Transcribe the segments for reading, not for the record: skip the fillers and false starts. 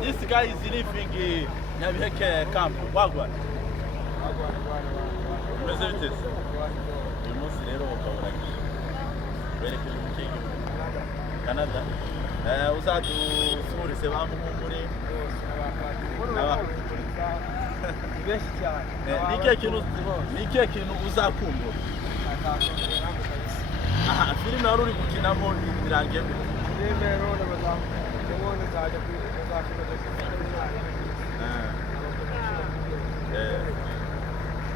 This guy is living in Nyabiheke camp. Wagwan. Mezerites. Uyu munsi rero ukaburagiye. Berekeye umukinyi Canada. Uzadusuhurise bamuhumure. Benshi cyane. Ni ikihe kintu uzakumbura? Aha, filime wari uri gukinamo irangiye gute? Filime rero bazamubona zajya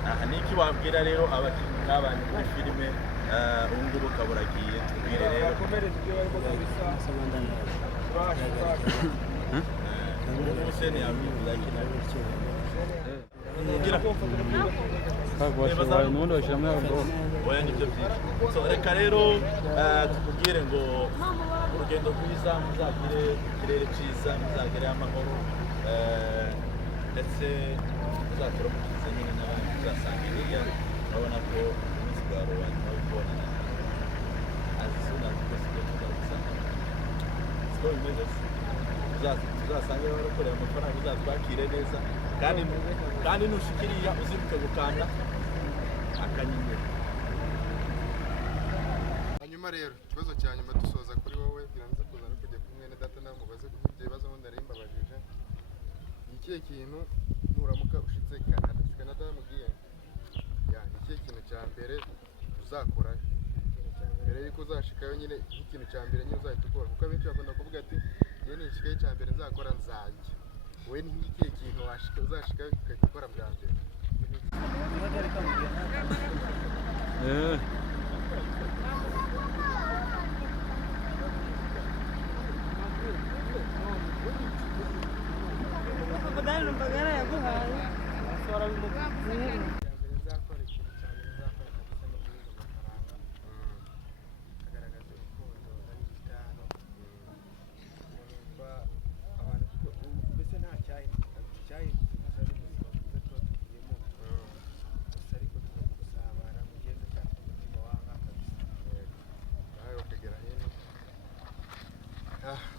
aha niki wabwira rero abakinnyi n'abantu muri filime ubu ngubu ukaburagiye tubwire rero bakomereze ibyo barimo kabisa Hussein yabwiza akina nubundi bashyiramo yabo oya nibyo byinshi so reka rero tukubwire ngo urugendo rwiza muzagire ikirere cyiza muzagire amahoro ndetse muzakora mukiza nyine n'abandi muzasanga iriya urabona ko umunsi bwa rubanda babibonana azisuna rwose ibyo tuzasanga siko bimeze tuzasanga barakorera amafaranga uzatwakire neza kandi nushikiriya uzibuke gukanda akanyenyeri. Hanyuma rero ikibazo cya nyuma dusoza kuri wowe biranze kuzana kujya kumwe na data nawe mubaze kubyo bibazo ngo ndarimba bajije ikihe kintu nuramuka ushitse Canada mugiye ya ikihe kintu cya mbere uzakora mbere yuko uzashikayo nyine ikintu cya mbere nyine uzahita ukora kuko abenshi bakunda kuvuga ati ye ni ikihe cya mbere nzakora nzajya wowe ni ikihe kintu washika uzashikayo ukahita ukora bwa mbere?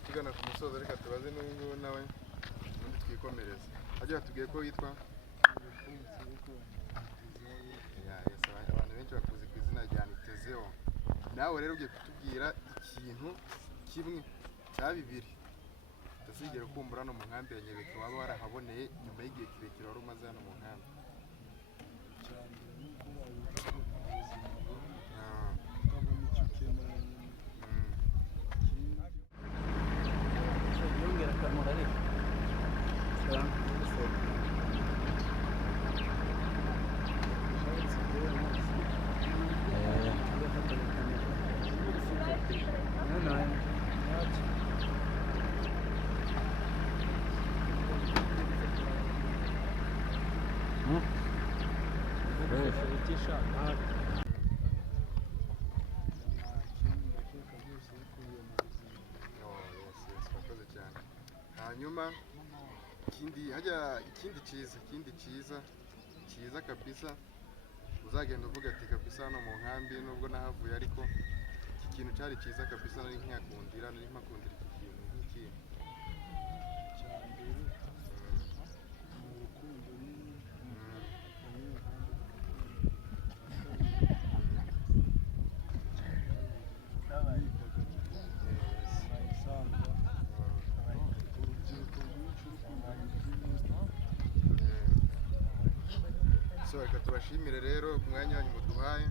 Tugana ku musozo reka tubaze n'ubu nawe ubundi twikomereze ajya batubwiye ko yitwa abantu benshi bakuze ku izina rya Nitezeo nawe rero ugiye kutubwira ikintu kimwe cya bibiri utazigera ukumbura no mu nkambi ya Nyabiheke waba warahaboneye nyuma y'igihe kirekire wari umaze hano mu nkambi. Hanyuma ikindi cyiza kabisa uzagenda uvuga ati kabisa hano mu nkambi nubwo nahavuye ariko iki kintu cyari cyiza kabisa nari nkakundira iki kintu so reka tubashimire rero ku mwanya wanyu muduhaye.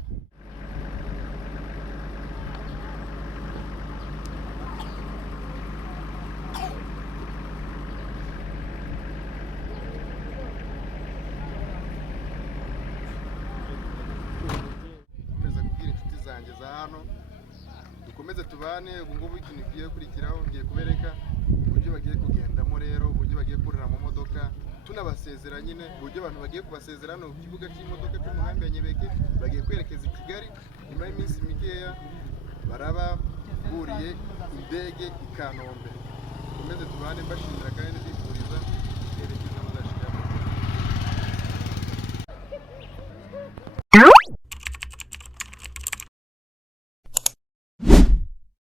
Dukomeze kubwira inshuti zanjye za hano dukomeze tubane ubu ngubu ikintu kigiye kurikiraho ngiye kubereka uburyo bagiye kugendamo rero uburyo bagiye kurira mu modoka tunabasezera nyine uburyo abantu bagiye kubasezera hano ku kibuga cy'imodoka cyo mu nkambi ya Nyabiheke bagiye kwerekeza i Kigali nyuma y'iminsi mikeya baraba buriye indege i Kanombe. Dukomeze tubane mbashimira kandi